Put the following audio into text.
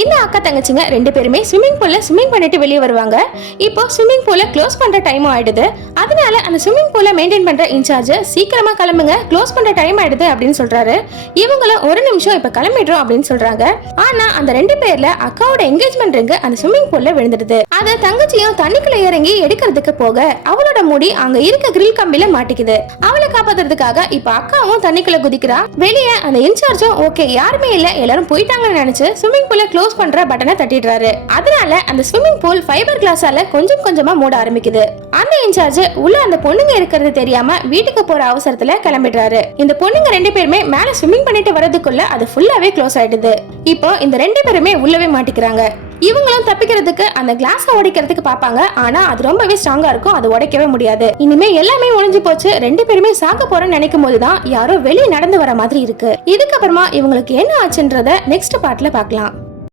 இந்த அக்கா தங்கச்சிங்க ரெண்டு பேருமே ஸ்விம்மிங் பூல்ல ஸ்விம்மிங் பண்ணிட்டு வெளியே வருவாங்க. இப்போ ஸ்விம்மிங் பூல க்ளோஸ் பண்ற டைம் ஆயிடுது. அதனால அந்த ஸ்விம்மிங் பூல மெயின்டைன் பண்ற இன்சார்ஜ் சீக்கிரமா கிளம்புங்க, க்ளோஸ் பண்ற டைம் ஆயிடுது அப்படின்னு சொல்றாரு. இவங்களும் ஒரு நிமிஷம் இப்ப கிளம்பிடுறோம் அப்படின்னு சொல்றாங்க. ஆனா அந்த ரெண்டு பேர்ல அக்காவோட என்கேஜ்மெண்ட் ரிங் அந்த ஸ்விம்மிங் பூல்ல விழுந்துடுது. அத தங்கச்சியும் தண்ணிக்குள்ள இறங்கி எடுக்கிறதுக்கு போக அவளோட முடி அங்க இருக்க கிரில் கம்பில மாட்டிக்குது. அவளை காப்பாத்துறதுக்காக இப்ப அக்காவும் தண்ணிக்குள்ள குதிக்கிறா. வெளியே அந்த இன்சார்ஜும் ஓகே யாருமே இல்ல எல்லாரும் போயிட்டாங்கன்னு நினைச்சு ஸ்விம்மிங் பூல க்ளோஸ் பண்ற பட்டனை தட்டிடுறாரு. அதனால அந்த ஸ்விம்மிங் பூல் ஃபைபர் கிளாஸால கொஞ்சம் கொஞ்சமா மூட ஆரம்பிக்குது. அந்த இன்சார்ஜ் உள்ள அந்த பொண்ணுங்க இருக்கிறது தெரியாம வீட்டுக்கு போற அவசரத்துல கிளம்பிடுறாரு. இந்த பொண்ணுங்க ரெண்டு பேருமே மேல ஸ்விம்மிங் பண்ணிட்டு வரதுக்குள்ள அது ஃபுல்லாவே க்ளோஸ் ஆயிடுது. இப்போ இந்த ரெண்டு பேருமே உள்ளவே மாட்டிக்கிறாங்க. இவங்களும் தப்பிக்கிறதுக்கு அந்த கிளாஸை உடைக்கிறதுக்கு பாப்பாங்க. ஆனா அது ரொம்பவே ஸ்ட்ராங்கா இருக்கும், அது உடைக்கவே முடியாது. இனிமே எல்லாமே ஒளிஞ்சு போச்சு, ரெண்டு பேருமே சாக போறோம்னு நினைக்கும் போதுதான் யாரோ வெளியே நடந்து வர மாதிரி இருக்கு. இதுக்கப்புறமா இவங்களுக்கு என்ன ஆச்சுன்றத நெக்ஸ்ட் பார்ட்ல பார்க்கலாம்.